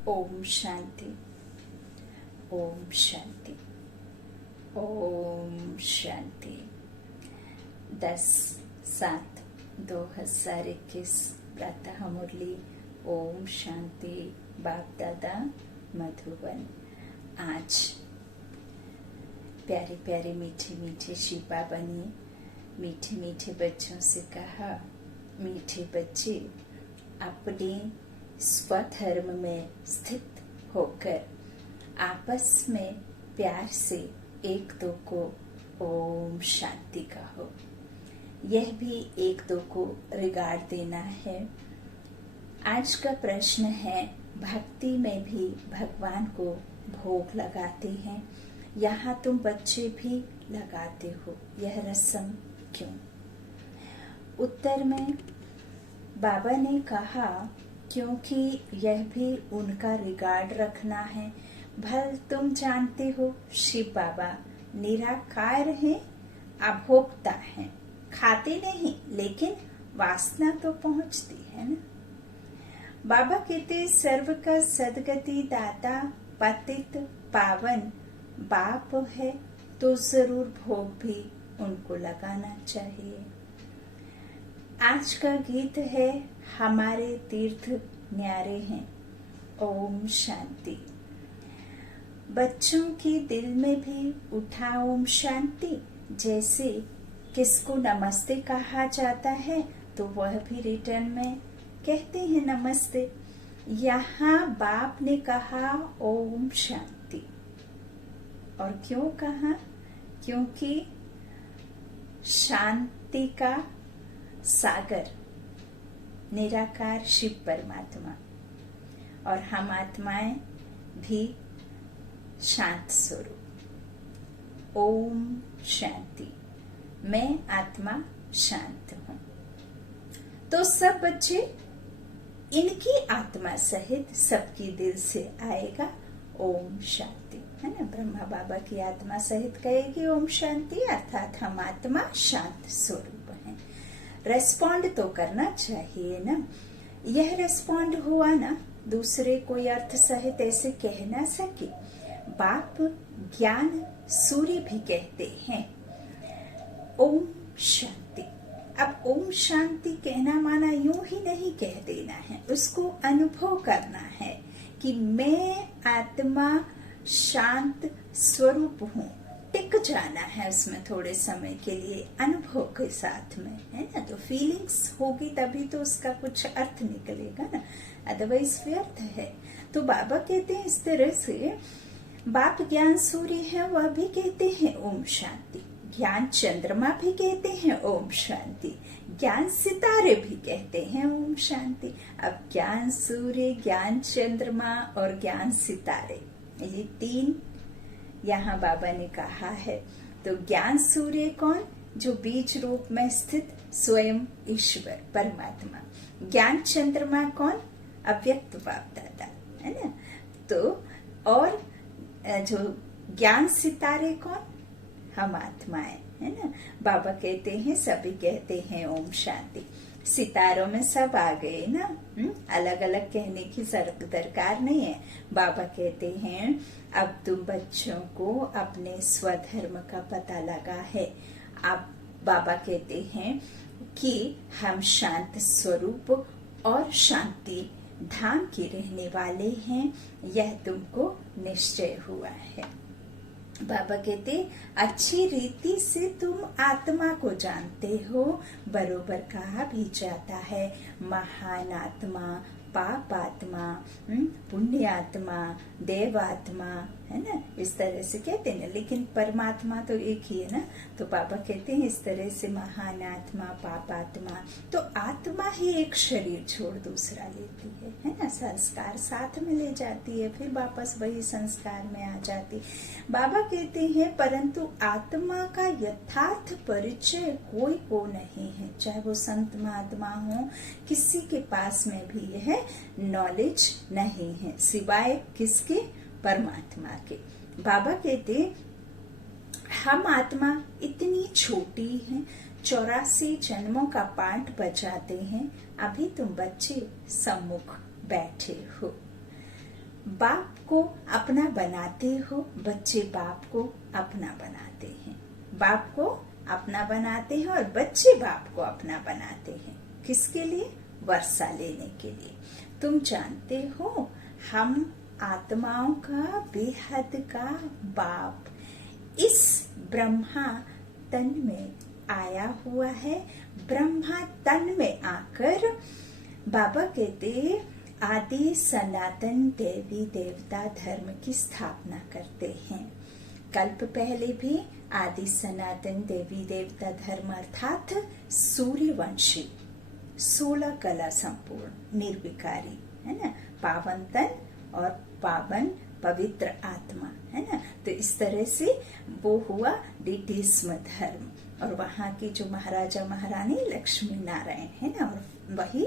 ओम शांति। ओम शांति। ओम शांति। 10/7/2021 प्रातः मुरली। ओम शांति। बाप दादा मधुबन। आज प्यारे प्यारे मीठे मीठे शिपा बनी मीठे मीठे बच्चों से कहा, मीठे बच्चे अपने स्वधर्म में स्थित होकर आपस में प्यार से एक दो को ओम शांति कहो। यह भी एक दो को रिगार्ड देना है। आज का प्रश्न है, भक्ति में भी भगवान को भोग लगाते हैं, यहाँ तुम बच्चे भी लगाते हो, यह रस्म क्यों? उत्तर में बाबा ने कहा, क्योंकि यह भी उनका रिगार्ड रखना है। भल तुम जानते हो शिव बाबा निराकार हैं, अभोक्ता हैं, खाते नहीं लेकिन वासना तो पहुंचती है ना। बाबा कहते सर्व का सदगति दाता पतित पावन बाप है, तो जरूर भोग भी उनको लगाना चाहिए। आज का गीत है, हमारे तीर्थ न्यारे हैं। ओम शांति। बच्चों के दिल में भी उठा ओम शांति। जैसे किसको नमस्ते कहा जाता है तो वह भी रिटर्न में कहते हैं नमस्ते। यहाँ बाप ने कहा ओम शांति। और क्यों कहा? क्योंकि शांति का सागर निराकार शिव परमात्मा और हम आत्माएं भी शांत स्वरूप। ओम शांति। मैं आत्मा शांत हूँ। तो सब बच्चे इनकी आत्मा सहित सबकी दिल से आएगा ओम शांति, है ना। ब्रह्मा बाबा की आत्मा सहित कहेगी ओम शांति, अर्थात हम आत्मा शांत स्वरूप हैं। रेस्पॉन्ड तो करना चाहिए ना। यह रेस्पॉन्ड हुआ ना, दूसरे कोई अर्थ सहित ऐसे कह ना सके। बाप ज्ञान सूर्य भी कहते हैं ओम शांति। अब ओम शांति कहना माना यूं ही नहीं कह देना है, उसको अनुभव करना है कि मैं आत्मा शांत स्वरूप हूँ। टिक जाना है उसमें थोड़े समय के लिए अनुभव के साथ में, है ना। तो फीलिंग्स होगी तभी तो उसका कुछ अर्थ निकलेगा ना, अदरवाइज व्यर्थ है। तो बाबा कहते हैं इस तरह से, बाप ज्ञान सूर्य है वह भी कहते हैं ओम शांति, ज्ञान चंद्रमा भी कहते हैं ओम शांति, ज्ञान सितारे भी कहते हैं ओम शांति। अब ज्ञान सूर्य, ज्ञान चंद्रमा और ज्ञान सितारे, ये तीन यहाँ बाबा ने कहा है। तो ज्ञान सूर्य कौन? जो बीज रूप में स्थित स्वयं ईश्वर परमात्मा। ज्ञान चंद्रमा कौन? अव्यक्त बाप दादा, है ना। तो और जो ज्ञान सितारे कौन? हम आत्माएं, है ना। बाबा कहते हैं, सभी कहते हैं ओम शांति। सितारों में सब आ गए ना, अलग अलग कहने की दरकार नहीं है। बाबा कहते हैं अब तुम बच्चों को अपने स्वधर्म का पता लगा है। अब बाबा कहते हैं कि हम शांत स्वरूप और शांति धाम के रहने वाले हैं, यह तुमको निश्चय हुआ है। बाबा कहते अच्छी रीति से तुम आत्मा को जानते हो। बरोबर कहा भी जाता है, महान आत्मा, पाप आत्मा, पुण्य आत्मा, देव आत्मा, है ना। इस तरह से कहते हैं, लेकिन परमात्मा तो एक ही है ना। तो बाबा कहते हैं इस तरह से महान आत्मा, पाप आत्मा। तो आत्मा ही एक शरीर छोड़ दूसरा लेती है ना। संस्कार साथ में ले जाती है, फिर वापस वही संस्कार में आ जाती। बाबा कहते हैं परंतु आत्मा का यथार्थ परिचय कोई को नहीं है, चाहे वो संत महात्मा हो, किसी के पास में भी यह नॉलेज नहीं है, सिवाय किसके? परमात्मा के। बाबा कहते हम आत्मा इतनी छोटी है, 84 जन्मों का पाठ बचाते हैं, अभी तुम बच्चे सम्मुख बैठे हो। बाप को अपना बनाते हो, बच्चे बाप को अपना बनाते हैं। बाप को अपना बनाते हैं और बच्चे बाप को अपना बनाते हैं। किसके लिए? वर्षा लेने के लिए। तुम जानते हो हम आत्माओं का बेहद का बाप इस ब्रह्मा तन में आया हुआ है। ब्रह्मा तन में आकर बाबा कहते आदि सनातन देवी देवता धर्म की स्थापना करते हैं। कल्प पहले भी आदि सनातन देवी देवता धर्म अर्थात सूर्यवंशी 16 कला संपूर्ण निर्विकारी है ना, पावन तन और पावन पवित्र आत्मा है ना। तो इस तरह से वो हुआ डिटिस्म धर्म। और वहाँ की जो महाराजा महारानी लक्ष्मी नारायण है ना, और वही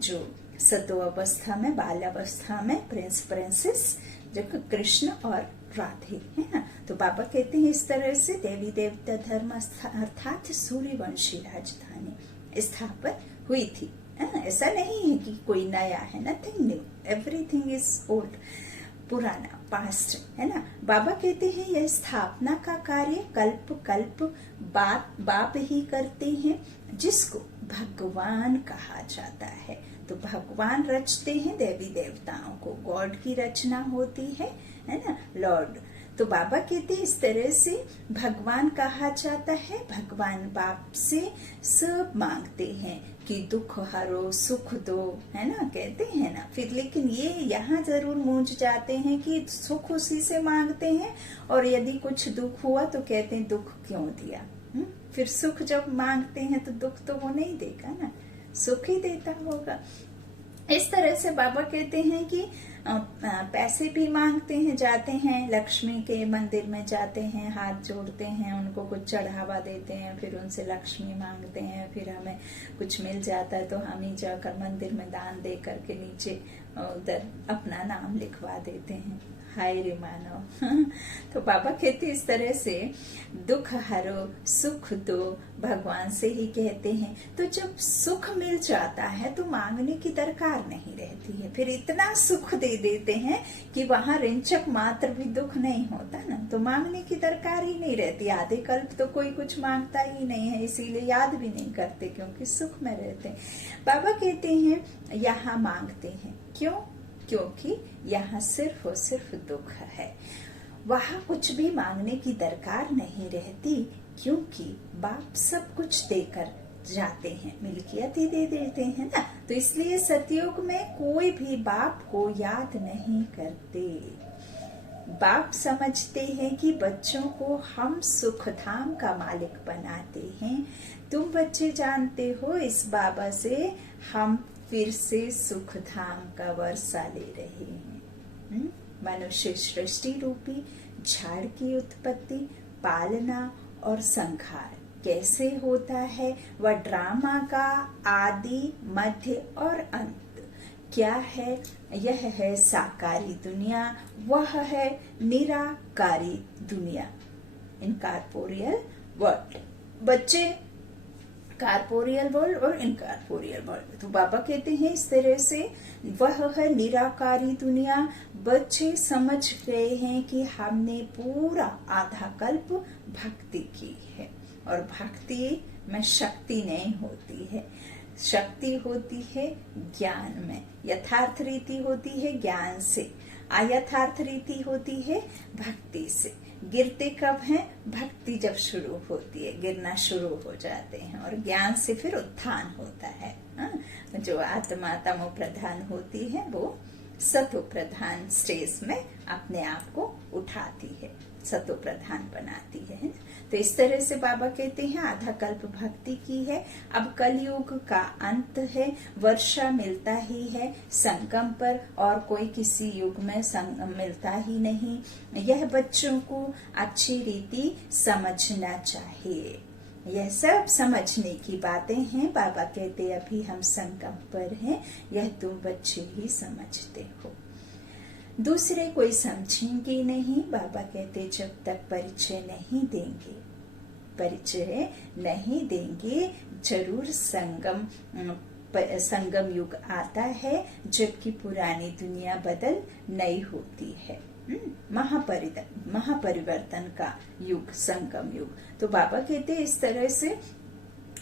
जो सतो अवस्था में बाल अवस्था में प्रिंस प्रिंसेस जो कृष्ण और राधे है ना। तो बाबा कहते हैं इस तरह से देवी देवता धर्म अर्थात सूर्यवंशी राजधानी स्थापित हुई थी। ऐसा नहीं है कि कोई नया है, nothing new, everything is old, पुराना, पास्ट है ना। बाबा कहते हैं यह स्थापना का कार्य कल्प कल्प बाप ही करते हैं, जिसको भगवान कहा जाता है। तो भगवान रचते हैं देवी देवताओं को, गॉड की रचना होती है ना, लॉर्ड। तो बाबा कहते हैं इस तरह से भगवान कहा जाता है। भगवान बाप से सब मांगते हैं कि दुख हरो सुख दो, है ना, कहते हैं ना। फिर लेकिन ये यहाँ जरूर मूंझ जाते हैं कि सुख उसी से मांगते हैं और यदि कुछ दुख हुआ तो कहते हैं दुख क्यों दिया। फिर सुख जब मांगते हैं तो दुख तो वो नहीं देगा ना, सुख ही देता होगा। इस तरह से बाबा कहते हैं कि पैसे भी मांगते हैं, जाते हैं लक्ष्मी के मंदिर में जाते हैं, हाथ जोड़ते हैं, उनको कुछ चढ़ावा देते हैं, फिर उनसे लक्ष्मी मांगते हैं, फिर हमें कुछ मिल जाता है तो हम ही जाकर मंदिर में दान दे करके नीचे उधर अपना नाम लिखवा देते हैं। हाय रे मानव। तो बाबा कहते इस तरह से दुख हरो सुख दो भगवान से ही कहते हैं। तो जब सुख मिल जाता है तो मांगने की दरकार नहीं रहती है, फिर इतना सुख दे देते हैं कि वहां रिंचक मात्र भी दुख नहीं होता ना, तो मांगने की दरकार ही नहीं रहती। आधे कल्प तो कोई कुछ मांगता ही नहीं है, इसीलिए याद भी नहीं करते क्योंकि सुख में रहते हैं। बाबा कहते हैं यहाँ मांगते हैं, क्यों? क्योंकि यहाँ सिर्फ और सिर्फ दुख है। वहां कुछ भी मांगने की दरकार नहीं रहती, क्योंकि बाप सब कुछ देकर जाते हैं, मिल्कियत ही दे देते हैं ना। तो इसलिए सतयुग में कोई भी बाप को याद नहीं करते। बाप समझते हैं कि बच्चों को हम सुख धाम का मालिक बनाते हैं। तुम बच्चे जानते हो इस बाबा से हम फिर से सुख धाम का वर्षा ले रहे हैं। मनुष्य सृष्टि रूपी झाड़ की उत्पत्ति, पालना और संहार कैसे होता है, वह ड्रामा का आदि मध्य और अंत क्या है। यह है साकारी दुनिया, वह है निराकारी दुनिया, इनकॉर्पोरियल वर्ल्ड। बच्चे कॉर्पोरियल वर्ल्ड और इनकॉर्पोरियल वर्ल्ड। तो बाबा कहते हैं इस तरह से वह है निराकारी दुनिया। बच्चे समझ गए हैं कि हमने पूरा आधा कल्प भक्ति की है और भक्ति में शक्ति नहीं होती है, शक्ति होती है ज्ञान में। यथार्थ रीति होती है ज्ञान से, अयथार्थ रीति होती है भक्ति से। गिरते कब हैं? भक्ति जब शुरू होती है, गिरना शुरू हो जाते हैं और ज्ञान से फिर उत्थान होता है। जो आत्मा तमो प्रधान होती है वो सतो प्रधान स्टेज में अपने आप को उठाती है, सतो प्रधान बनाती है। तो इस तरह से बाबा कहते हैं आधा कल्प भक्ति की है, अब कलयुग का अंत है, वर्षा मिलता ही है संगम पर और कोई किसी युग में संगम मिलता ही नहीं। यह बच्चों को अच्छी रीति समझना चाहिए। यह सब समझने की बातें हैं। बाबा कहते अभी हम संगम पर हैं, यह तुम बच्चे ही समझते हो, दूसरे कोई समझेंगे नहीं। बाबा कहते जब तक परिचय नहीं देंगे जरूर संगम संगम युग आता है, जबकि पुरानी दुनिया बदल नई होती है। महापरिवर्तन का युग, संगम युग। तो बाबा कहते इस तरह से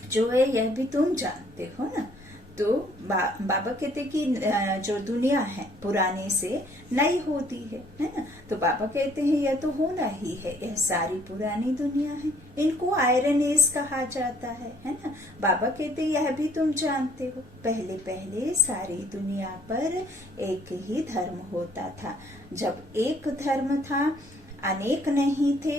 जो है यह भी तुम जानते हो ना। तो बाबा कहते कि जो दुनिया है पुराने से नई होती है ना। तो बाबा कहते हैं यह तो होना ही है, यह सारी पुरानी दुनिया है, इनको आयरन एज कहा जाता है ना। बाबा कहते यह भी तुम जानते हो, पहले पहले सारी दुनिया पर एक ही धर्म होता था। जब एक धर्म था, अनेक नहीं थे,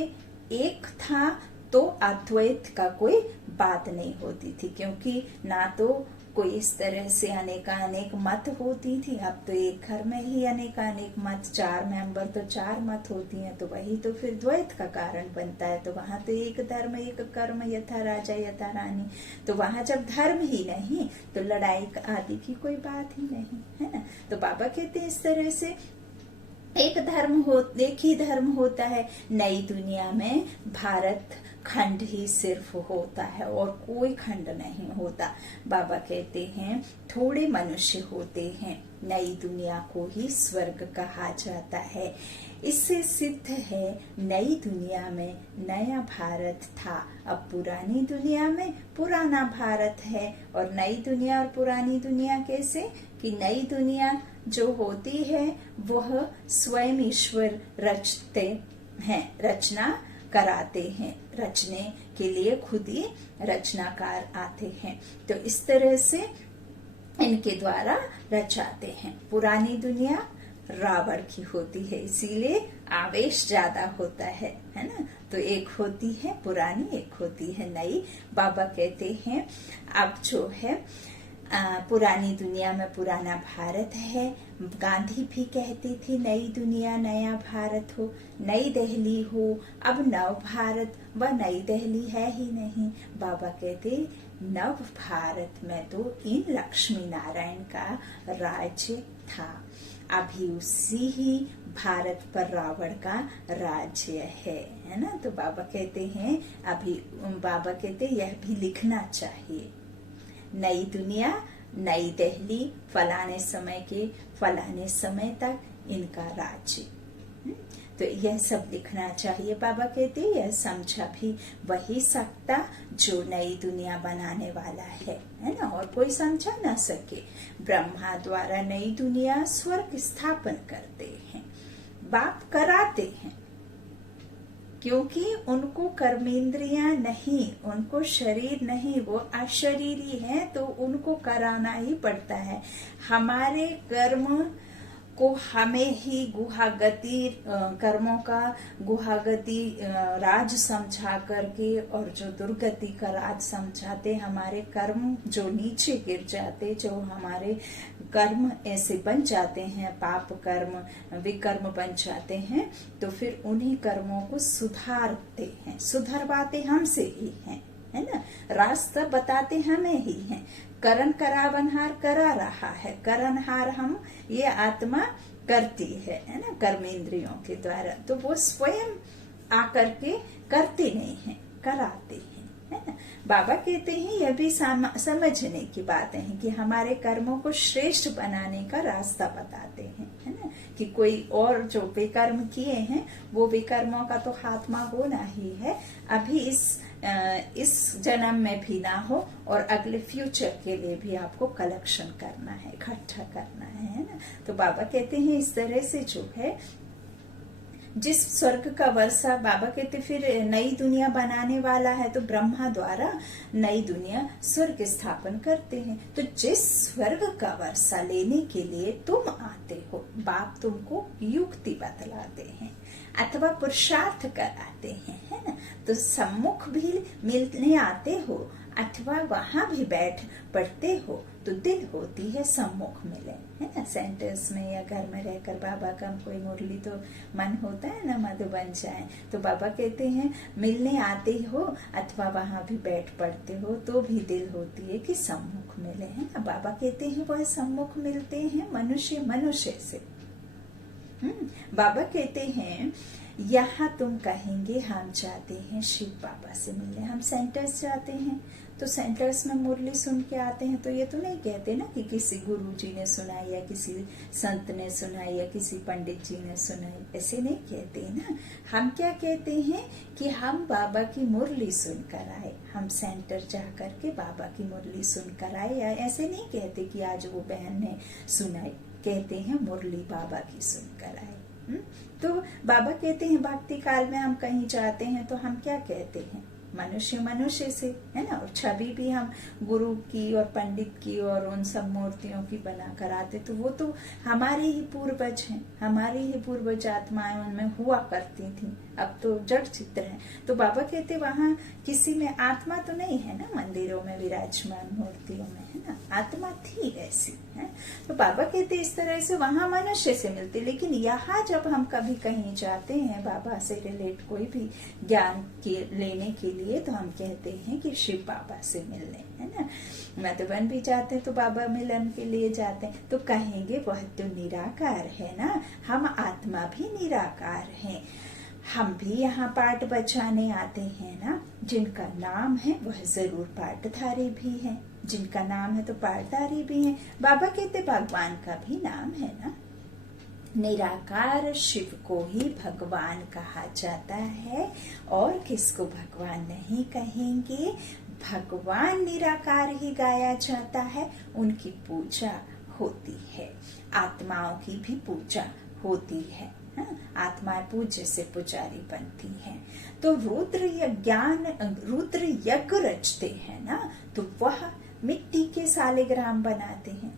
एक था, तो अद्वैत का कोई बात नहीं होती थी, क्योंकि ना तो कोई इस तरह से अनेक मत होती थी। अब तो एक घर में ही अनेक मत, 4 मेंबर तो 4 मत होती हैं, तो वही तो फिर द्वैत का कारण बनता है। तो वहां तो एक धर्म एक कर्म, यथा राजा यथा रानी। तो वहां जब धर्म ही नहीं तो लड़ाई आदि की कोई बात ही नहीं है ना। तो बाबा कहते हैं इस तरह से एक ही धर्म होता है। नई दुनिया में भारत खंड ही सिर्फ होता है और कोई खंड नहीं होता। बाबा कहते हैं थोड़े मनुष्य होते हैं, नई दुनिया को ही स्वर्ग कहा जाता है। इससे सिद्ध है नई दुनिया में नया भारत था, अब पुरानी दुनिया में पुराना भारत है। और नई दुनिया और पुरानी दुनिया कैसे कि नई दुनिया जो होती है वह स्वयं ईश्वर रचते हैं, रचना कराते हैं, रचने के लिए खुद ही रचनाकार आते हैं। तो इस तरह से इनके द्वारा रचाते हैं। पुरानी दुनिया रावण की होती है, इसीलिए आवेश ज्यादा होता है ना। तो एक होती है पुरानी, एक होती है नई। बाबा कहते हैं अब जो है पुरानी दुनिया में पुराना भारत है। गांधी भी कहती थी नई दुनिया नया भारत हो, नई दिल्ली हो। अब नव भारत व नई दिल्ली है ही नहीं। बाबा कहते नव भारत में तो इन लक्ष्मी नारायण का राज्य था, अभी उसी ही भारत पर रावण का राज्य है ना। तो बाबा कहते हैं बाबा कहते यह भी लिखना चाहिए, नई दुनिया नई दिल्ली, फलाने समय के फलाने समय तक इनका राज्य। तो यह सब लिखना चाहिए। बाबा कहते यह समझा भी वही सकता जो नई दुनिया बनाने वाला है ना, और कोई समझा ना सके। ब्रह्मा द्वारा नई दुनिया स्वर्ग स्थापन करते हैं, बाप कराते हैं, क्योंकि उनको कर्मेंद्रियां नहीं, उनको शरीर नहीं, वो अशरीरी हैं, तो उनको कराना ही पड़ता है। हमारे कर्म को हमें ही गुहागति, कर्मों का गुहागति राज समझा करके और जो दुर्गति का राज समझाते, हमारे कर्म जो नीचे गिर जाते, जो हमारे कर्म ऐसे बन जाते हैं, पाप कर्म विकर्म बन जाते हैं, तो फिर उन्हीं कर्मों को सुधारते हैं, सुधरवाते हमसे ही हैं, है ना। रास्ता बताते हमें ही हैं। करण करावनहार करा रहा है, करणहार हम ये आत्मा करती है ना, कर्मेंद्रियों के द्वारा। तो वो स्वयं आकर के करते नहीं है, कराते हैं, है ना। बाबा कहते हैं यह भी समझने की बात है कि हमारे कर्मों को श्रेष्ठ बनाने का रास्ता बताते हैं, है ना। कि कोई और जो विकर्म किए हैं वो विकर्मों का तो खात्मा होना ही है, अभी इस जन्म में भी ना हो, और अगले फ्यूचर के लिए भी आपको कलेक्शन करना है, इकट्ठा करना है ना। तो बाबा कहते हैं इस तरह से जो है जिस स्वर्ग का वर्षा, बाबा कहते फिर नई दुनिया बनाने वाला है, तो ब्रह्मा द्वारा नई दुनिया स्वर्ग स्थापन करते हैं। तो जिस स्वर्ग का वर्षा लेने के लिए तुम आते हो, बाप तुमको युक्ति बतलाते हैं अथवा पुरुषार्थ कराते हैं, है ना। तो सम्मुख भी मिलने आते हो अथवा वहां भी बैठ पढ़ते हो, तो दिल होती है सम्मुख मिले, है ना। सेंटर्स में या घर में रहकर बाबा का कोई मुरली तो मन होता है ना मधुबन जाए। तो बाबा कहते हैं मिलने आते हो अथवा वहां भी बैठ पढ़ते हो, तो भी दिल होती है कि सम्मुख मिले, है ना। बाबा कहते हैं वह सम्मुख मिलते हैं मनुष्य से। बाबा कहते हैं यहाँ तुम कहेंगे हम जाते हैं शिव बाबा से मिलने, हम सेंटर्स जाते हैं, तो सेंटर्स में मुरली सुन के आते हैं तो ये तो नहीं कहते ना कि किसी गुरु जी ने सुनाई या किसी संत ने सुनाई या किसी पंडित जी ने सुनाई, ऐसे नहीं कहते ना। हम क्या कहते हैं कि हम बाबा की मुरली सुनकर आए, हम सेंटर जा करके बाबा की मुरली सुनकर आए। या ऐसे नहीं कहते कि आज वो बहन ने सुनाई, कहते हैं मुरली बाबा की सुनकर आए। तो बाबा कहते हैं भक्ति काल में हम कहीं जाते हैं तो हम क्या कहते हैं, मनुष्य मनुष्य से, है ना। और छवि भी हम गुरु की और पंडित की और उन सब मूर्तियों की बना कर आते, तो वो तो हमारे ही पूर्वज हैं, हमारी ही पूर्वज आत्माएं उनमें हुआ करती थी, अब तो जड़ चित्र हैं। तो बाबा कहते वहां किसी में आत्मा तो नहीं है ना, मंदिरों में विराजमान मूर्तियों में, है ना, आत्मा थी ऐसी, है। तो बाबा कहते इस तरह से वहां मनुष्य से मिलते, लेकिन यहाँ जब हम कभी कहीं जाते हैं बाबा से रिलेट कोई भी ज्ञान के लेने के लिए, तो हम कहते हैं कि शिव बाबा से मिलने, है ना। मधुबन भी जाते हैं तो बाबा मिलन के लिए जाते हैं, तो कहेंगे वह तो निराकार है ना, हम आत्मा भी निराकार हैं। हम भी यहाँ पाठ बचाने आते हैं ना, जिनका नाम है वह जरूर पाठधारी भी है, जिनका नाम है तो पाठधारी भी है। बाबा कहते भगवान का भी नाम है ना। निराकार शिव को ही भगवान कहा जाता है, और किसको भगवान नहीं कहेंगे। भगवान निराकार ही गाया जाता है, उनकी पूजा होती है, आत्माओं की भी पूजा होती है, आत्माएं पूज्य से पुजारी बनती हैं। तो रुद्र रुद्र यज्ञ रचते हैं ना, तो वह मिट्टी के सालिग्राम बनाते हैं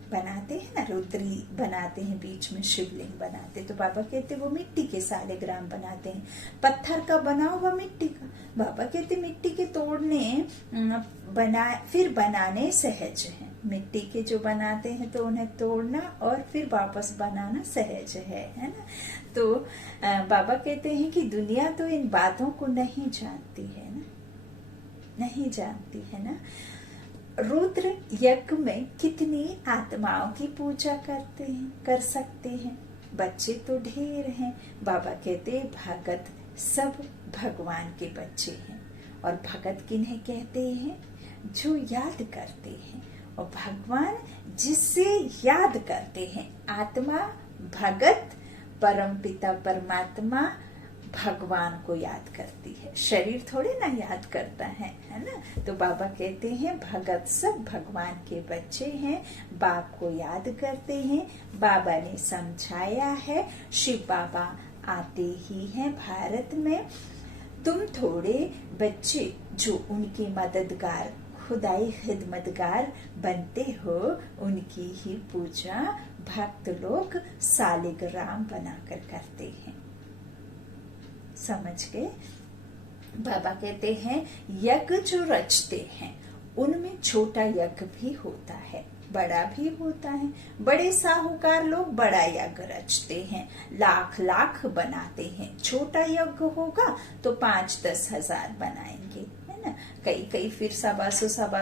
ना, रुद्री बनाते हैं, बीच में शिवलिंग बनाते, तो बाबा कहते वो मिट्टी के सालिग्राम बनाते हैं। पत्थर का बना हुआ मिट्टी का, बाबा कहते मिट्टी के तोड़ने फिर बनाने सहज है। मिट्टी के जो बनाते हैं तो उन्हें तोड़ना और फिर वापस बनाना सहज है ना। तो बाबा कहते हैं कि दुनिया तो इन बातों को नहीं जानती है ना, नहीं जानती है ना। रुद्र यज्ञ में कितनी आत्माओं की पूजा कर सकते हैं, बच्चे तो ढेर हैं। बाबा कहते भगत सब भगवान के बच्चे हैं, और भगत किन्हें कहते हैं, जो याद करते हैं, और भगवान जिससे याद करते हैं। आत्मा भगत परमपिता परमात्मा भगवान को याद करती है, शरीर थोड़े ना याद करता है ना। तो बाबा कहते हैं भगत सब भगवान के बच्चे हैं, बाप को याद करते हैं। बाबा ने समझाया है, शिव बाबा आते ही हैं भारत में। तुम थोड़े बच्चे जो उनके मददगार खुदाई खिदमतगार बनते हो, उनकी ही पूजा भक्त लोग सालिग्राम बनाकर करते हैं। समझ गए। बाबा कहते हैं यज्ञ जो रचते हैं उनमें छोटा यज्ञ भी होता है, बड़ा भी होता है। बड़े साहूकार लोग बड़ा यज्ञ रचते हैं, लाख लाख बनाते हैं। छोटा यज्ञ होगा तो 5-10 हजार बनाएंगे, है ना। कई फिर सवा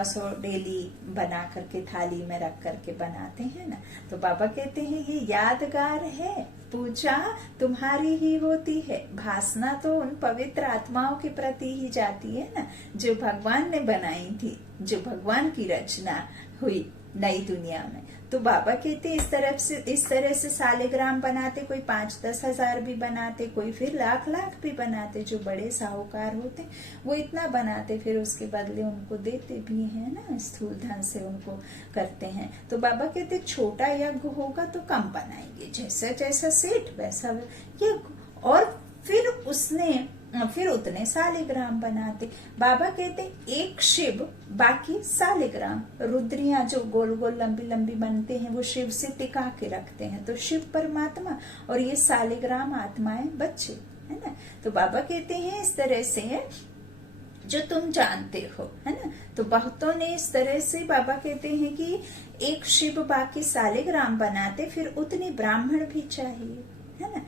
सौ डेली बना करके थाली में रख करके बनाते हैं ना। तो बाबा कहते हैं ये यादगार है, पूजा तुम्हारी ही होती है, भासना तो उन पवित्र आत्माओं के प्रति ही जाती है ना, जो भगवान ने बनाई थी, जो भगवान की रचना हुई नई दुनिया में। तो बाबा कहते इस तरह से सालिग्राम बनाते, कोई 5-10 हजार भी बनाते, कोई फिर लाख लाख भी बनाते। जो बड़े साहूकार होते वो इतना बनाते, फिर उसके बदले उनको देते भी है ना, स्थूल धन से उनको करते हैं। तो बाबा कहते छोटा यज्ञ होगा तो कम बनाएंगे, जैसा जैसा सेठ वैसा यज्ञ, और फिर उतने सालिग्राम बनाते। बाबा कहते एक शिव बाकी सालिग्राम, रुद्रियां जो गोल गोल लंबी लंबी बनते हैं वो शिव से टिका के रखते हैं, तो शिव परमात्मा और ये सालिग्राम आत्माएं बच्चे, है ना। तो बाबा कहते हैं इस तरह से जो तुम जानते हो, है ना। तो बहुतों ने इस तरह से बाबा कहते हैं कि एक शिव बाकी सालिग्राम बनाते, फिर उतने ब्राह्मण भी चाहिए, है ना।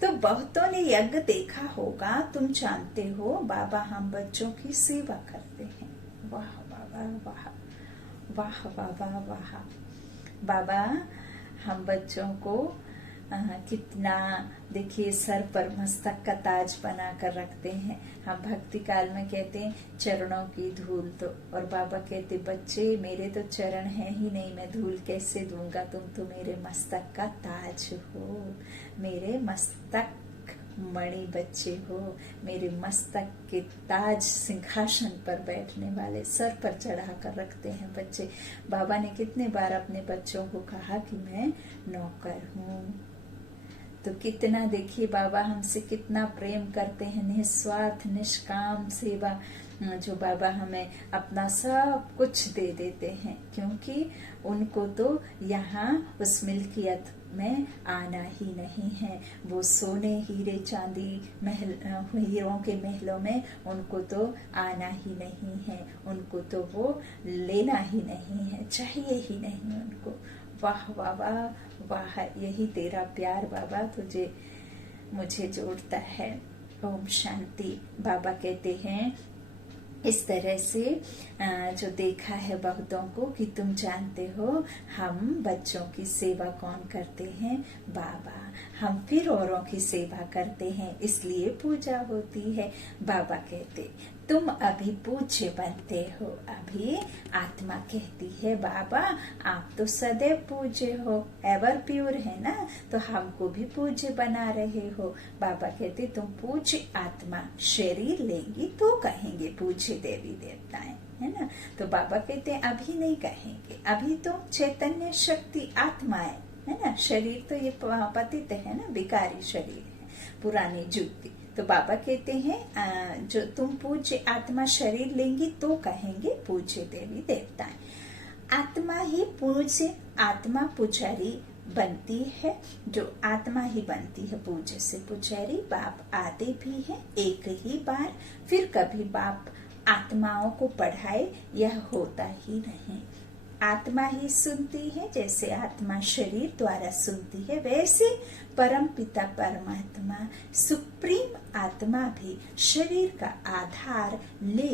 तो बहुतों ने यज्ञ देखा होगा, तुम जानते हो बाबा हम बच्चों की सेवा करते हैं। वाह बाबा वाह, वाह बाबा वाह। बाबा हम बच्चों को कितना देखिए सर पर मस्तक का ताज बना कर रखते हैं। हम भक्ति काल में कहते हैं चरणों की धूल। तो और बाबा कहते बच्चे मेरे तो चरण है ही नहीं, मैं धूल कैसे दूंगा, तुम तो मेरे मस्तक का ताज हो, मेरे मस्तक मणि बच्चे हो, मेरे मस्तक के ताज सिंहासन पर बैठने वाले, सर पर चढ़ा कर रखते हैं बच्चे। बाबा ने कितने बार अपने बच्चों को कहा कि मैं नौकर हूँ। तो कितना देखिए बाबा हमसे कितना प्रेम करते हैं, निस्वार्थ निष्काम सेवा, जो बाबा हमें अपना सब कुछ दे देते हैं, क्योंकि उनको तो यहाँ उस मिल्कियत में आना ही नहीं है। वो सोने हीरे चांदी महल, हीरों के महलों में उनको तो आना ही नहीं है, उनको तो वो लेना ही नहीं है, चाहिए ही नहीं उनको। वाह वाह वाह वाह, यही तेरा प्यार बाबा तुझे मुझे जोड़ता है। ओम शांति। बाबा कहते हैं इस तरह से जो देखा है बहुतों को कि तुम जानते हो हम बच्चों की सेवा कौन करते हैं, बाबा। हम फिर औरों की सेवा करते हैं, इसलिए पूजा होती है। बाबा कहते तुम अभी पूज्य बनते हो। अभी आत्मा कहती है बाबा आप तो सदैव पूज्य हो, एवर प्योर है ना, तो हमको भी पूज्य बना रहे हो। बाबा कहते तुम पूज्य आत्मा, शरीर लेंगी तो कहेंगे पूज्य देवी देवताएं, है ना। तो बाबा कहते हैं अभी नहीं कहेंगे, अभी तो चैतन्य शक्ति आत्माएं, है ना। शरीर तो ये पतित है ना, विकारी शरीर है, पुरानी जुगती। तो बाबा कहते हैं जो तुम पूज्य आत्मा शरीर लेंगी तो कहेंगे पूज्य देवी देवताएं। आत्मा ही पूज्य, आत्मा पुजारी बनती है, जो आत्मा ही बनती है पूज्य से पुजारी। बाप आते भी हैं एक ही बार, फिर कभी बाप आत्माओं को पढ़ाए यह होता ही नहीं। आत्मा ही सुनती है, जैसे आत्मा शरीर द्वारा सुनती है, वैसे परम पिता परमात्मा सुप्रीम आत्मा भी शरीर का आधार ले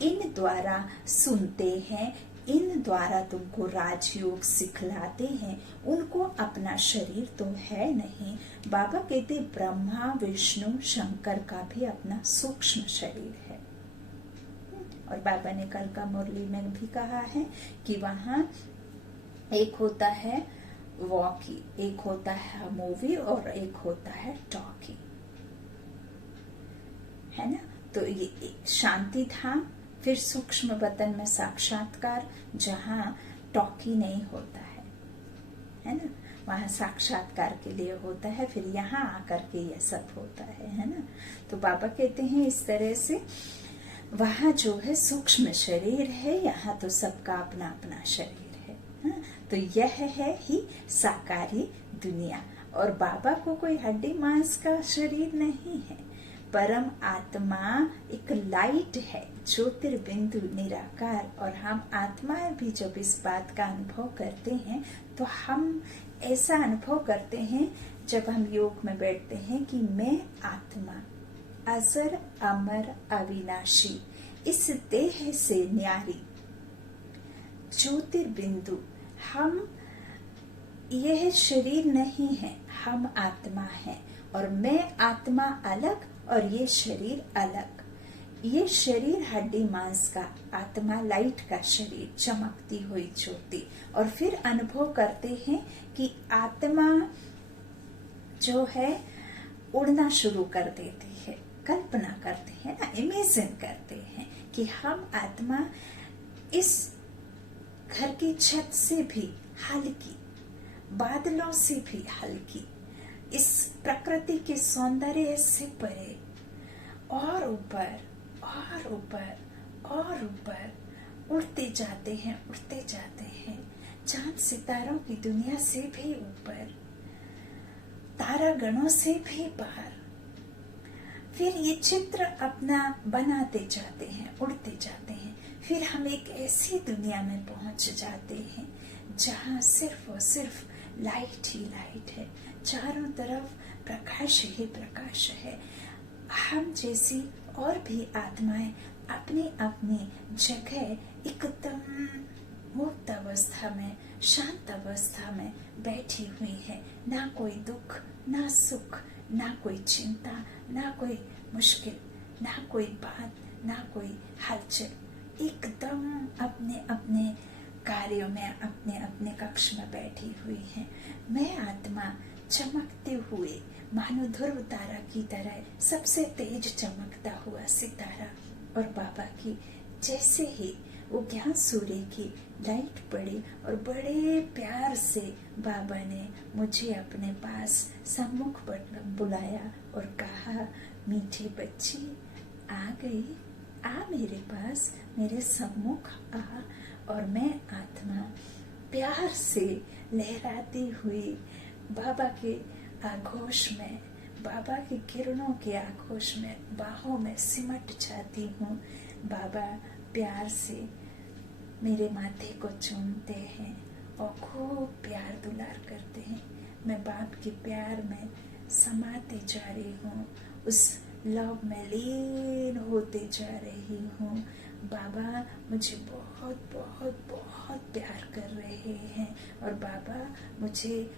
इन द्वारा सुनते हैं, इन द्वारा तुमको राजयोग सिखलाते हैं। उनको अपना शरीर तो है नहीं। बाबा कहते ब्रह्मा विष्णु शंकर का भी अपना सूक्ष्म शरीर है। और बाबा ने कल का मुरली में भी कहा है कि वहाँ एक होता है वॉकी, एक होता है मूवी और एक होता है टॉकी, है ना। तो ये शांति धाम, फिर सूक्ष्म वतन में साक्षात्कार, जहाँ टॉकी नहीं होता है ना, वहाँ साक्षात्कार के लिए होता है, फिर यहाँ आकर के ये सब होता है ना। तो बाबा कहते हैं इस तरह से वहाँ जो है सूक्ष्म शरीर है, यहाँ तो सबका अपना अपना शरीर है, हाँ? तो यह है ही साकारी दुनिया। और बाबा को कोई हड्डी मांस का शरीर नहीं है। परम आत्मा एक लाइट है, ज्योतिर्बिंदु निराकार। और हम आत्माएं भी जब इस बात का अनुभव करते हैं तो हम ऐसा अनुभव करते हैं जब हम योग में बैठते हैं कि मैं आत्मा अजर अमर अविनाशी, इस देह से न्यारी ज्योतिर्बिंदु। हम यह शरीर नहीं है, हम आत्मा हैं, और मैं आत्मा अलग और ये शरीर अलग। ये शरीर हड्डी मांस का, आत्मा लाइट का शरीर, चमकती हुई ज्योति। और फिर अनुभव करते हैं कि आत्मा जो है उड़ना शुरू कर देती है, कल्पना करते हैं ना, इमेजिन करते हैं कि हम आत्मा इस घर की छत से भी हल्की, बादलों से भी हल्की, इस प्रकृति के सौंदर्य से परे, और ऊपर और ऊपर और ऊपर उड़ते जाते हैं, उड़ते जाते हैं, चांद सितारों की दुनिया से भी ऊपर, तारागणों से भी बाहर। फिर ये चित्र अपना बनाते जाते हैं, उड़ते जाते हैं। फिर हम एक ऐसी दुनिया में पहुंच जाते हैं जहां सिर्फ और सिर्फ लाइट ही लाइट है, चारों तरफ प्रकाश ही प्रकाश है। हम जैसी और भी आत्माएं अपनी अपनी जगह एकदम मुक्त अवस्था में, शांत अवस्था में बैठी हुई है। ना कोई दुख, ना सुख, ना कोई चिंता, ना कोई मुश्किल, ना कोई बात, ना कोई हलचल। एकदम अपने अपने कार्यों में, अपने अपने कक्ष में बैठी हुई है। मैं आत्मा चमकते हुए मानो ध्रुव तारा की तरह, सबसे तेज चमकता हुआ सितारा। और बाबा की जैसे ही वो ज्ञान सूर्य की लाइट पड़ी और बड़े प्यार से बाबा ने मुझे अपने पास सम्मुख बुलाया और कहा, मीठी बच्ची आ गई, आ मेरे पास, मेरे सम्मुख आ। और मैं आत्मा प्यार से लहराती हुई बाबा के आगोश में, बाबा की किरणों के आगोश में, बाहों में सिमट जाती हूँ। बाबा प्यार से मेरे माथे को चूमते हैं और खूब प्यार दुलार करते हैं। मैं बाप के प्यार में समाते जा रही हूँ, उस लव में लीन होते जा रही हूँ। बाबा मुझे बहुत बहुत बहुत प्यार कर रहे हैं और बाबा मुझे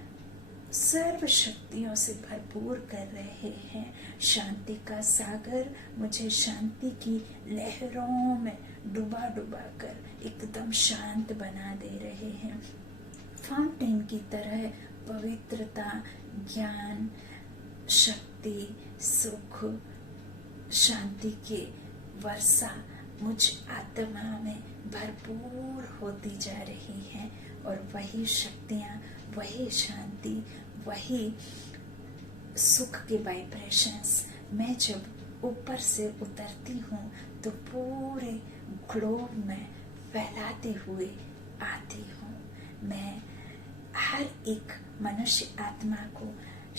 सर्व शक्तियों से भरपूर कर रहे हैं। शांति का सागर मुझे शांति की लहरों में डुबा डुबा कर एकदम शांत बना दे रहे हैं। फाउंटेन की तरह पवित्रता, ज्ञान, शक्ति, सुख, शांति की वर्षा मुझ आत्मा में भरपूर होती जा रही है। और वही शक्तियां, वही शांति, वही सुख के वाइब्रेशंस मैं जब ऊपर से उतरती हूँ तो पूरे ग्लोब में फैलाते हुए आती हूँ। मैं हर एक मनुष्य आत्मा को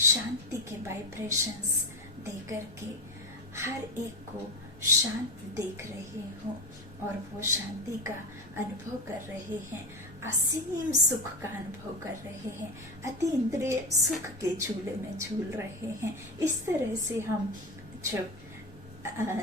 शांति के वाइब्रेशंस देकर के हर एक को शांत देख रही हूँ और वो शांति का अनुभव कर रहे हैं, असीम सुख का अनुभव कर रहे हैं, अति इंद्रिय सुख के झूले में झूल रहे हैं। इस तरह से हम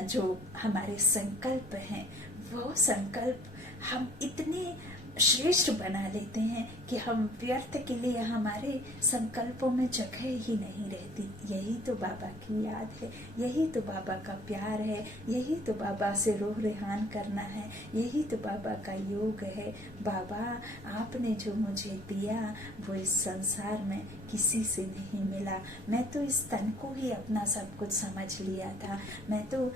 जो हमारे संकल्प हैं, वो संकल्प हम इतने श्रेष्ठ बना लेते हैं कि हम व्यर्थ के लिए हमारे संकल्पों में जगह ही नहीं रहती। यही तो बाबा की याद है, यही तो बाबा का प्यार है, यही तो बाबा से रूह रेहान करना है, यही तो बाबा का योग है। बाबा आपने जो मुझे दिया वो इस संसार में किसी से नहीं मिला। मैं तो इस तन को ही अपना सब कुछ समझ लिया था। मैं तो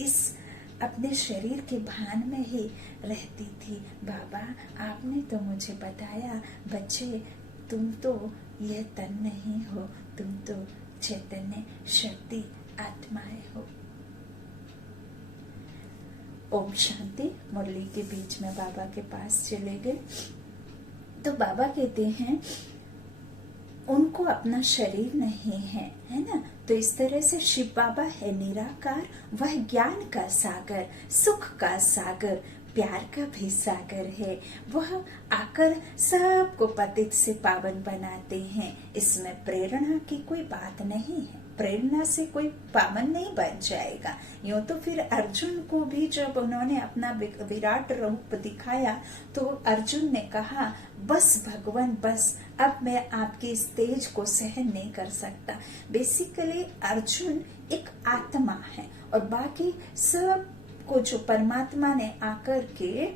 इस अपने शरीर के भान में ही रहती थी। बाबा आपने तो मुझे बताया, बच्चे तुम तो यह तन नहीं हो, तुम तो चैतन्य शक्ति आत्माएं हो। ओम शांति। मुरली के बीच में बाबा के पास चले गए तो बाबा कहते हैं उनको अपना शरीर नहीं है, है ना। तो इस तरह से शिव बाबा है निराकार, वह ज्ञान का सागर, सुख का सागर, प्यार का भी सागर है। वह आकर सबको पतित से पावन बनाते हैं। इसमें प्रेरणा की कोई बात नहीं है, प्रेरणा से कोई पावन नहीं बन जाएगा। यूं तो फिर अर्जुन को भी जब उन्होंने अपना विराट रूप दिखाया तो अर्जुन ने कहा, बस भगवान बस, अब मैं आपके इस तेज को सहन नहीं कर सकता। बेसिकली अर्जुन एक आत्मा है और बाकी सब को जो परमात्मा ने आकर के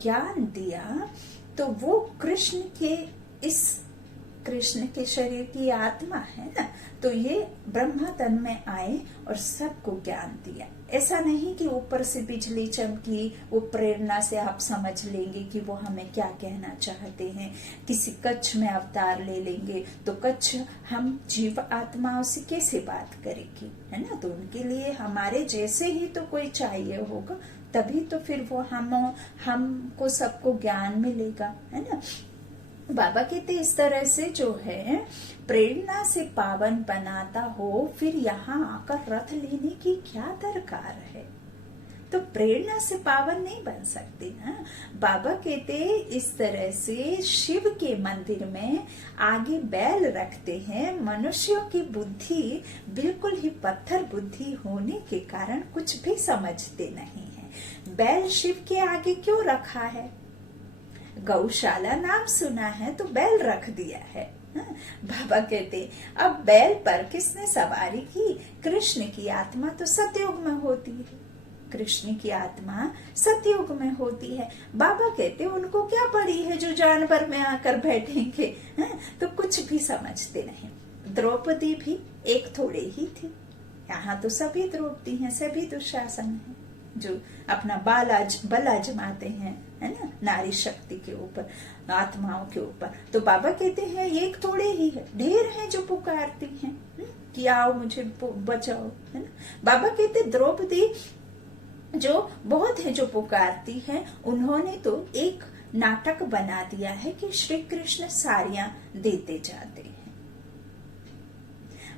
ज्ञान दिया तो वो कृष्ण के शरीर की आत्मा है ना। तो ये ब्रह्मा तन में आए और सबको ज्ञान दिया। ऐसा नहीं कि ऊपर से बिजली चमकी, वो प्रेरणा से आप समझ लेंगे कि वो हमें क्या कहना चाहते हैं। किसी कच्छ में अवतार ले लेंगे तो कच्छ हम जीव आत्माओं से कैसे बात करेगी, है ना। तो उनके लिए हमारे जैसे ही तो कोई चाहिए होगा, तभी तो फिर वो हमको सबको ज्ञान मिलेगा, है ना। बाबा कहते इस तरह से जो है प्रेरणा से पावन बनाता हो, फिर यहाँ आकर रथ लेने की क्या दरकार है। तो प्रेरणा से पावन नहीं बन सकती ना। बाबा कहते इस तरह से शिव के मंदिर में आगे बैल रखते हैं। मनुष्यों की बुद्धि बिल्कुल ही पत्थर बुद्धि होने के कारण कुछ भी समझते नहीं है। बैल शिव के आगे क्यों रखा है? गौशाला नाम सुना है तो बैल रख दिया है। बाबा कहते अब बैल पर किसने सवारी की? कृष्ण की आत्मा तो सतयुग में होती है, कृष्ण की आत्मा सतयुग में होती है। बाबा कहते उनको क्या पड़ी है जो जानवर में आकर बैठेंगे, तो कुछ भी समझते नहीं। द्रौपदी भी एक थोड़े ही थी, यहाँ तो सभी द्रौपदी हैं, सभी दुशासन हैं जो अपना बल आजमाते हैं, है ना, नारी शक्ति के ऊपर, आत्माओं के ऊपर। तो बाबा कहते हैं एक थोड़े ही है, ढेर हैं जो पुकारती हैं कि आओ मुझे बचाओ, है ना। बाबा कहते द्रौपदी जो बहुत है जो पुकारती हैं, उन्होंने तो एक नाटक बना दिया है कि श्री कृष्ण सारियां देते जाते हैं।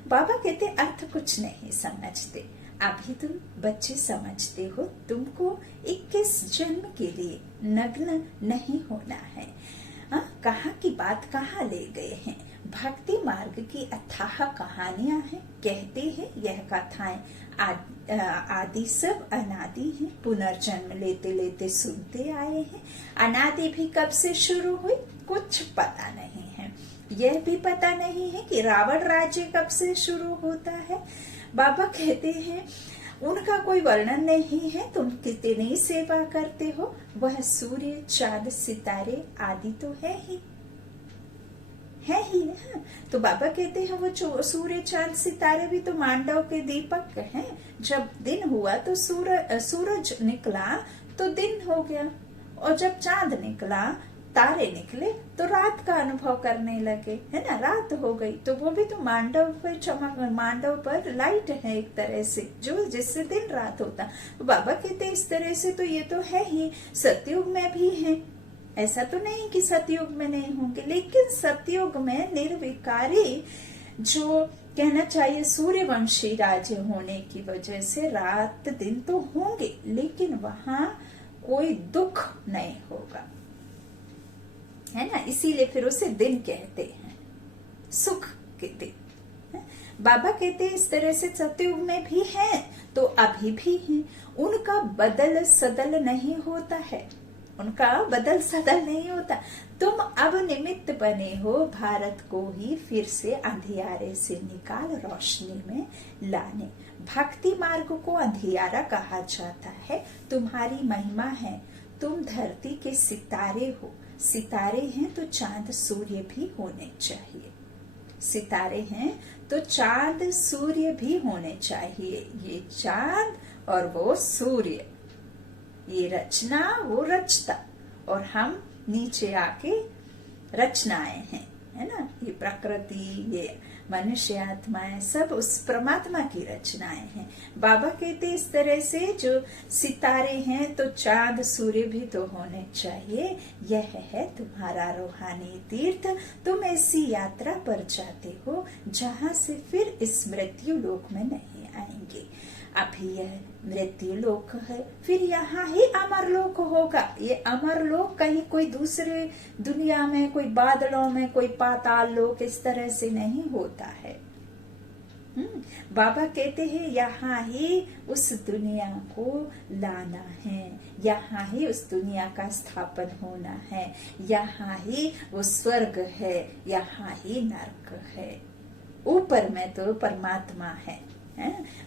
बाबा कहते अर्थ कुछ नहीं समझते, अभी तुम बच्चे समझते हो, तुमको 21 जन्म के लिए नग्न नहीं होना है। कहाँ की बात कहाँ ले गए हैं। भक्ति मार्ग की अथाह कहानियां हैं, कहते हैं यह कथाएं आदि सब अनादि हैं, पुनर्जन्म लेते लेते सुनते आए हैं। अनादि भी कब से शुरू हुई कुछ पता नहीं है। यह भी पता नहीं है कि रावण राज्य कब से शुरू होता है। बाबा कहते हैं उनका कोई वर्णन नहीं है, तुम कितनी सेवा करते हो, वह सूर्य चांद सितारे आदि तो है ही ना। तो बाबा कहते हैं वो सूर्य चांद सितारे भी तो मांडव के दीपक हैं। जब दिन हुआ तो सूरज निकला तो दिन हो गया, और जब चांद निकला तारे निकले तो रात का अनुभव करने लगे, है ना, रात हो गई। तो वो भी तो मांडव पर मांडव पर लाइट है एक तरह से, जो जिससे दिन रात होता। तो बाबा कहते इस तरह से तो ये तो है ही, सतयुग में भी है, ऐसा तो नहीं कि सतयुग में नहीं होंगे, लेकिन सतयुग में निर्विकारी जो कहना चाहिए सूर्यवंशी राज्य होने की वजह से रात दिन तो होंगे, लेकिन वहां कोई दुख नहीं होगा, है ना, इसीलिए फिर उसे दिन कहते हैं, सुख के दिन। बाबा कहते हैं इस तरह से सतयुग में भी है तो अभी भी है, उनका बदल सदल नहीं होता है, उनका बदल सदल नहीं होता। तुम अब निमित्त बने हो भारत को ही फिर से अंधियारे से निकाल रोशनी में लाने। भक्ति मार्ग को अंधियारा कहा जाता है, तुम्हारी महिमा है, तुम धरती के सितारे हो। सितारे हैं तो चांद सूर्य भी होने चाहिए, सितारे हैं तो चांद सूर्य भी होने चाहिए। ये चांद और वो सूर्य, ये रचना वो रचता, और हम नीचे आके रचनाएं हैं, है ना, ये प्रकृति, ये मनुष्य आत्माएं सब उस परमात्मा की रचनाएं हैं। बाबा कहते इस तरह से जो सितारे हैं तो चांद सूर्य भी तो होने चाहिए। यह है तुम्हारा रूहानी तीर्थ, तुम ऐसी यात्रा पर जाते हो जहाँ से फिर इस मृत्यु लोक में नहीं आएंगे। अभी यह मृत्यु लोक है, फिर यहाँ ही अमर लोक होगा। ये अमर लोक कहीं कोई दूसरे दुनिया में, कोई बादलों में, कोई पाताल लोक इस तरह से नहीं होता है। बाबा कहते हैं यहाँ ही उस दुनिया को लाना है, यहाँ ही उस दुनिया का स्थापन होना है, यहाँ ही वो स्वर्ग है, यहाँ ही नरक है, ऊपर में तो परमात्मा है।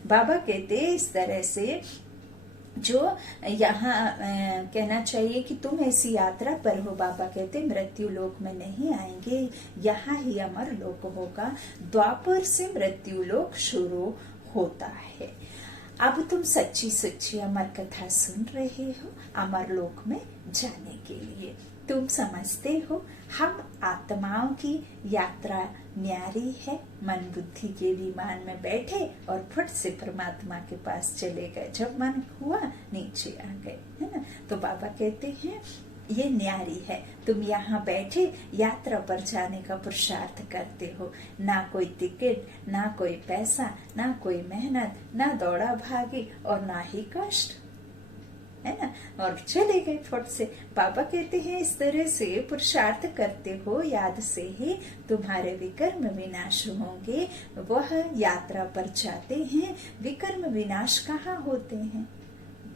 बाबा कहते इस तरह से जो यहाँ कहना चाहिए कि तुम ऐसी यात्रा पर हो। बाबा कहते मृत्यु लोक में नहीं आएंगे, यहाँ ही अमर लोक होगा। द्वापर से मृत्यु लोक शुरू होता है। अब तुम सच्ची सच्ची अमर कथा सुन रहे हो अमर लोक में जाने के लिए। तुम समझते हो हम आत्माओं की यात्रा न्यारी है। मन बुद्धि के विमान में बैठे और फट से परमात्मा के पास चले गए, जब मन हुआ नीचे आ गए, है ना। तो बाबा कहते हैं ये न्यारी है, तुम यहाँ बैठे यात्रा पर जाने का पुरुषार्थ करते हो। ना कोई टिकट, ना कोई पैसा, ना कोई मेहनत, ना दौड़ा भागी और ना ही कष्ट, है ना, और चले गए फट से। बाबा कहते हैं इस तरह से पुरुषार्थ करते हो, याद से ही तुम्हारे विकर्म विनाश होंगे। वह यात्रा पर जाते हैं, विकर्म विनाश कहाँ होते हैं?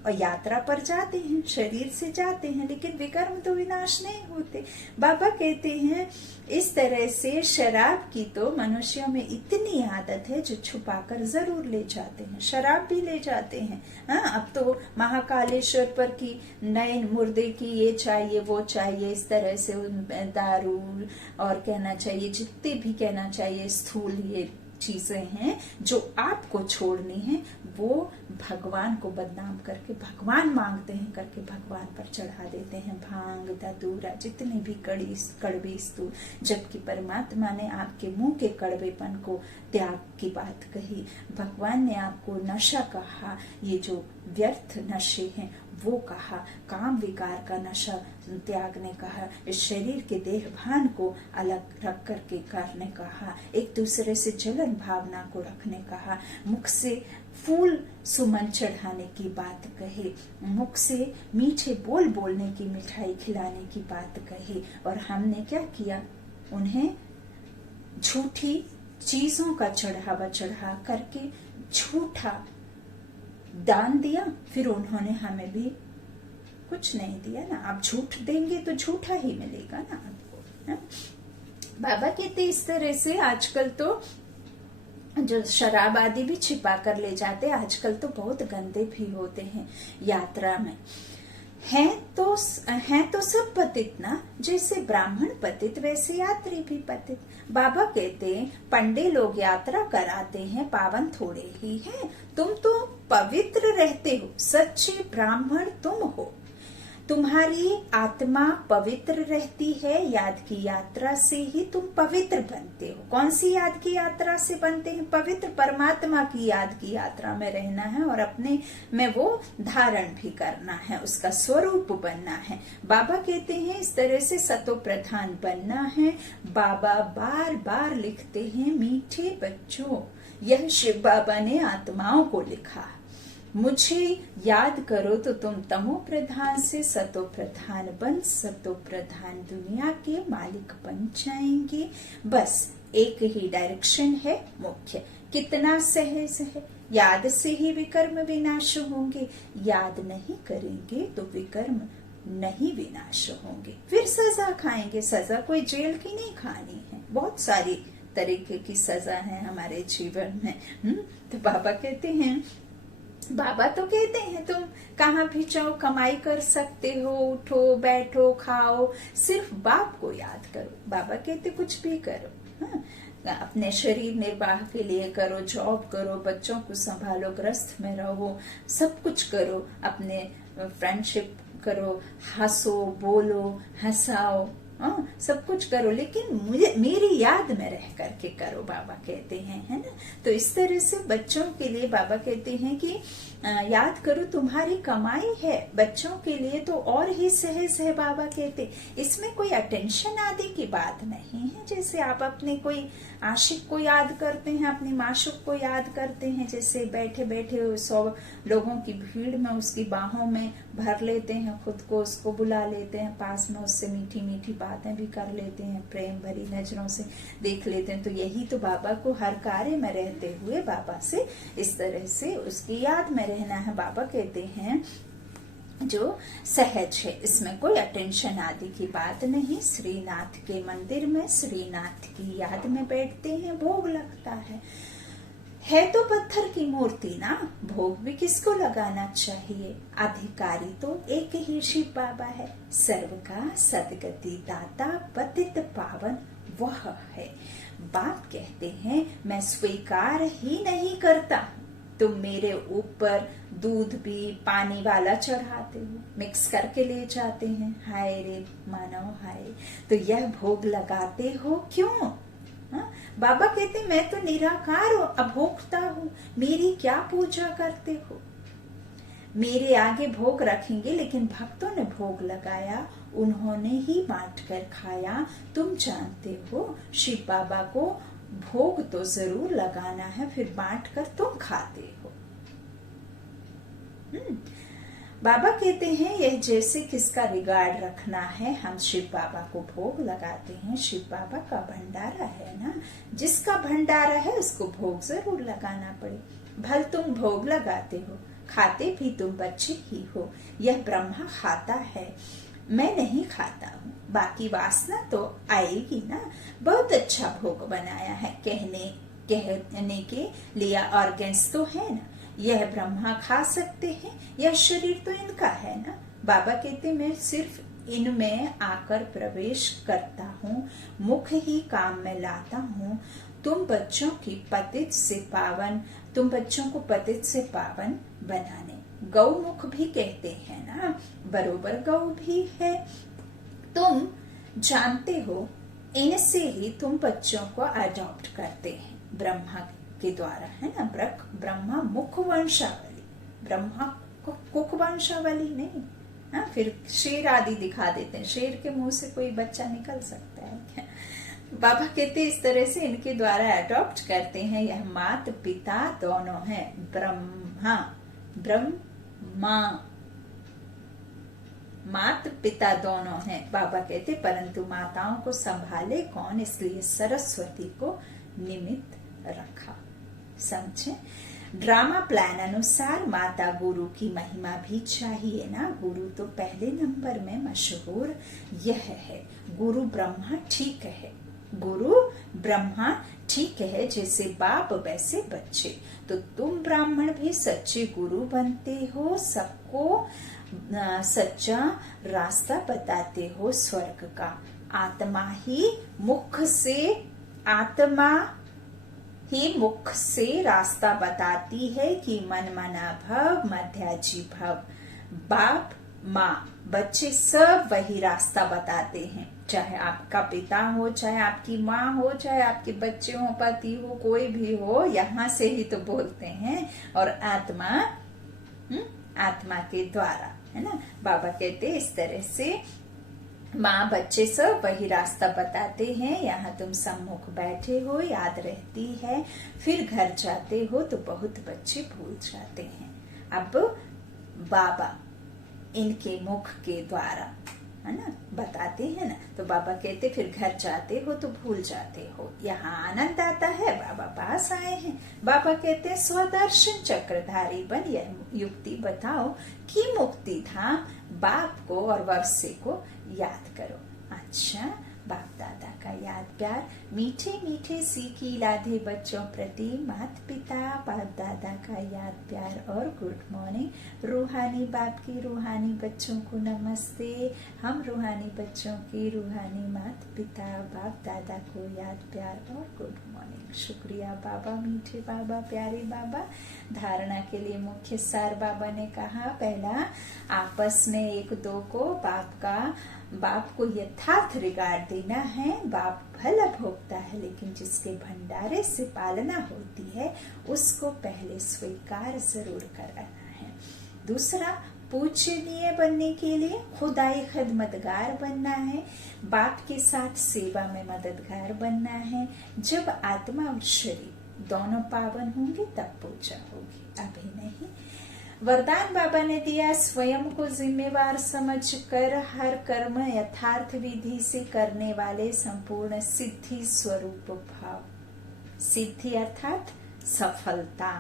और यात्रा पर जाते हैं, शरीर से जाते हैं, लेकिन विकर्म तो विनाश नहीं होते। बाबा कहते हैं इस तरह से शराब की तो मनुष्यों में इतनी आदत है जो छुपाकर जरूर ले जाते हैं, शराब भी ले जाते हैं। हाँ, अब तो महाकालेश्वर पर की नए मुर्दे की ये चाहिए वो चाहिए, इस तरह से दारू और कहना चाहिए जितने भी कहना चाहिए स्थूल ये चीजें हैं जो आपको छोड़नी है, वो भगवान को बदनाम करके भगवान मांगते हैं करके भगवान पर चढ़ा देते हैं। भांग, धतूरा, जितने भी कड़वी स्तूल, जबकि परमात्मा ने आपके मुंह के कड़वेपन को त्याग की बात कही। भगवान ने आपको नशा कहा, ये जो व्यर्थ नशे हैं वो कहा, काम विकार का नशा त्यागने कहा, इस शरीर के देह भान को अलग रख करके करने कहा, एक दूसरे से जलन भावना को रखने कहा, मुख से फूल सुमन चढ़ाने की बात कही, मुख से मीठे बोल बोलने की, मिठाई खिलाने की बात कही। और हमने क्या किया, उन्हें झूठी चीजों का चढ़ावा चढ़ा करके झूठा दान दिया, फिर उन्होंने हमें भी कुछ नहीं दिया ना। आप झूठ देंगे तो झूठा ही मिलेगा ना आपको, ना? बाबा कहते इस तरह से आजकल तो जो शराब आदि भी छिपा कर ले जाते, आजकल तो बहुत गंदे भी होते हैं यात्रा में। हैं तो सब पतित ना, जैसे ब्राह्मण पतित वैसे यात्री भी पतित। बाबा कहते पंडे लोग यात्रा कराते हैं, पावन थोड़े ही हैं, तुम तो पवित्र रहते हो, सच्चे ब्राह्मण तुम हो। तुम्हारी आत्मा पवित्र रहती है, याद की यात्रा से ही तुम पवित्र बनते हो। कौन सी याद की यात्रा से बनते हैं? पवित्र परमात्मा की याद की यात्रा में रहना है और अपने में वो धारण भी करना है, उसका स्वरूप बनना है। बाबा कहते हैं इस तरह से सतो प्रधान बनना है। बाबा बार बार लिखते हैं, मीठे बच्चों, यह शिव बाबा ने आत्माओं को लिखा, मुझे याद करो तो तुम तमो प्रधान से सतो प्रधान बन, सतो प्रधान दुनिया के मालिक बन जाएंगे। बस एक ही डायरेक्शन है मुख्य, कितना सहज है, याद से ही विकर्म विनाश होंगे, याद नहीं करेंगे तो विकर्म नहीं विनाश होंगे। फिर सजा खाएंगे, सजा कोई जेल की नहीं खानी है, बहुत सारी तरीके की सजा है हमारे जीवन में। तो बाबा कहते हैं, बाबा तो कहते हैं तुम कहाँ भी चाहो कमाई कर सकते हो, उठो बैठो खाओ, सिर्फ बाप को याद करो। बाबा कहते कुछ भी करो, हाँ? अपने शरीर निर्वाह के लिए करो, जॉब करो, बच्चों को संभालो, ग्रस्त में रहो, सब कुछ करो, अपने फ्रेंडशिप करो, हंसो बोलो हंसाओ, सब कुछ करो, लेकिन मुझे मेरी याद में रह करके करो, बाबा कहते हैं, है ना। तो इस तरह से बच्चों के लिए बाबा कहते हैं कि याद करो तुम्हारी कमाई है, बच्चों के लिए तो और ही सहज है। बाबा कहते इसमें कोई अटेंशन आदि की बात नहीं है, जैसे आप अपने कोई आशिक को याद करते हैं, अपनी माशूक को याद करते हैं, जैसे बैठे बैठे 100 लोगों की भीड़ में उसकी बाहों में भर लेते हैं खुद को, उसको बुला लेते हैं पास में, उससे मीठी मीठी बातें भी कर लेते हैं, प्रेम भरी नजरों से देख लेते हैं। तो यही तो बाबा को हर कार्य में रहते हुए बाबा से इस तरह से उसकी याद में रहना है। बाबा कहते हैं जो सहज है, इसमें कोई अटेंशन आदि की बात नहीं। श्रीनाथ के मंदिर में श्रीनाथ की याद में बैठते हैं, भोग लगता है तो पत्थर की मूर्ति ना, भोग भी किसको लगाना चाहिए? अधिकारी तो एक ही शिव बाबा है, सर्व का सदगति दाता पतित पावन वह है। बाप कहते हैं मैं स्वीकार ही नहीं करता, तुम मेरे ऊपर दूध भी पानी वाला चढ़ाते हो, मिक्स करके ले जाते हैं, हाय रे मानव हाय, तो यह भोग लगाते हो क्यों? बाबा कहते मैं तो निराकार हूँ, अभोक्ता हूँ, मेरी क्या पूजा करते हो? मेरे आगे भोग रखेंगे, लेकिन भक्तों ने भोग लगाया, उन्होंने ही बांट कर खाया। तुम जानते हो शिव बाबा को भोग तो जरूर लगाना है, फिर बांट कर तुम खाते हो। बाबा कहते हैं यह जैसे किसका रिगार्ड रखना है, हम शिव बाबा को भोग लगाते हैं, शिव बाबा का भंडारा है ना, जिसका भंडारा है उसको भोग जरूर लगाना पड़े। भल तुम भोग लगाते हो, खाते भी तुम बच्चे ही हो। यह ब्रह्मा खाता है, मैं नहीं खाता हूँ। बाकी वासना तो आएगी ना। बहुत अच्छा भोग बनाया है, कहने के लिए ऑर्गन्स तो है ना। यह ब्रह्मा खा सकते हैं, यह शरीर तो इनका है ना। बाबा कहते मैं सिर्फ इनमें आकर प्रवेश करता हूँ, मुख ही काम में लाता हूँ। तुम बच्चों को पतित से पावन बनाने। गौमुख भी कहते हैं ना, बरोबर गौ भी है। तुम जानते हो इनसे ही तुम बच्चों को अडॉप्ट करते हैं ब्रह्मा के द्वारा, है ना। ब्रह्मा मुख वंशावली, ब्रह्मा कुक वंशावली नहीं। फिर शेर आदि दिखा देते हैं, शेर के मुंह से कोई बच्चा निकल सकता है क्या? बाबा कहते इस तरह से इनके द्वारा अडॉप्ट करते हैं। यह माता पिता दोनों हैं, ब्रह्मा माता पिता दोनों हैं। बाबा कहते परंतु माताओं को संभाले कौन, इसलिए सरस्वती को निमित्त रखा। समझे? ड्रामा प्लान अनुसार माता गुरु की महिमा भी चाहिए ना। गुरु तो पहले नंबर में मशहूर यह है, गुरु ब्रह्मा ठीक है। गुरु ब्रह्मा ठीक है, जैसे बाप वैसे बच्चे। तो तुम ब्राह्मण भी सच्चे गुरु बनते हो, सबको सच्चा रास्ता बताते हो स्वर्ग का। आत्मा ही मुख से रास्ता बताती है कि मन मना भव मध्याजी भव। बाप माँ बच्चे सब वही रास्ता बताते हैं, चाहे आपका पिता हो, चाहे आपकी माँ हो, चाहे आपके बच्चे हो, पति हो, कोई भी हो, यहाँ से ही तो बोलते हैं। और आत्मा के द्वारा, है ना। बाबा कहते इस तरह से माँ बच्चे सब वही रास्ता बताते हैं। यहाँ तुम सम्मुख बैठे हो, याद रहती है, फिर घर जाते हो तो बहुत बच्चे भूल जाते हैं। अब बाबा इनके मुख के द्वारा, है ना, बताते हैं ना। तो बाबा कहते फिर घर जाते हो तो भूल जाते हो। यहाँ आनंद आता है, बाबा पास आए हैं। बाबा कहते स्वदर्शन चक्रधारी बन यह युक्ति बताओ कि मुक्ति धाम बाप को और वर्षे को याद करो। अच्छा, बाप दादा का याद प्यार, मीठे मीठे सीखी लाधे बच्चों प्रति माता पिता बाप दादा का याद प्यार और गुड मॉर्निंग। रूहानी बाप की रूहानी बच्चों को नमस्ते। हम रूहानी बच्चों की रूहानी माता पिता बाप दादा को याद प्यार और गुड मॉर्निंग। शुक्रिया बाबा, मीठे बाबा, प्यारे बाबा। धारणा के लिए मुख्य सार बाबा ने कहा, पहला, आपस में एक दो को बाप को यथार्थ रिगार्ड देना है। बाप भला भोगता है, लेकिन जिसके भंडारे से पालना होती है उसको पहले स्वीकार जरूर कराना है। दूसरा, पूजनीय बनने के लिए खुदाई खिदमतगार बनना है, बाप के साथ सेवा में मददगार बनना है। जब आत्मा और शरीर दोनों पावन होंगे तब पूजा होगी, अभी नहीं। वरदान बाबा ने दिया, स्वयं को जिम्मेवार समझकर हर कर्म यथार्थ विधि से करने वाले संपूर्ण सिद्धि स्वरूप भाव। सिद्धि अर्थात सफलता,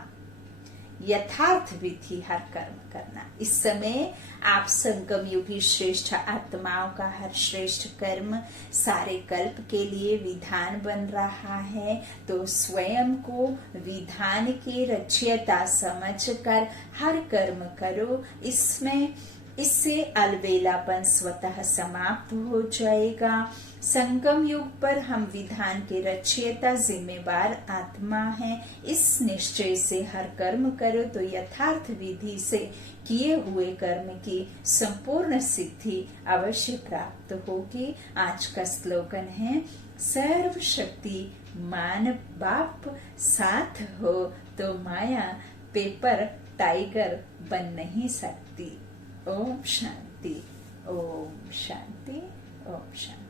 यथार्थ विधि हर कर्म करना। इस समय आप संगम युगी श्रेष्ठ आत्माओं का हर श्रेष्ठ कर्म सारे कल्प के लिए विधान बन रहा है। तो स्वयं को विधान की रचयिता समझकर हर कर्म करो। इससे अलबेलापन स्वतः समाप्त हो जाएगा। संगम युग पर हम विधान के रचयिता जिम्मेवार आत्मा हैं। इस निश्चय से हर कर्म करो तो यथार्थ विधि से किए हुए कर्म की संपूर्ण सिद्धि अवश्य प्राप्त होगी। आज का स्लोगन है, सर्व शक्ति मान बाप साथ हो तो माया पेपर टाइगर बन नहीं सकती। ओम शांति, ओम शांति, ओम शांति।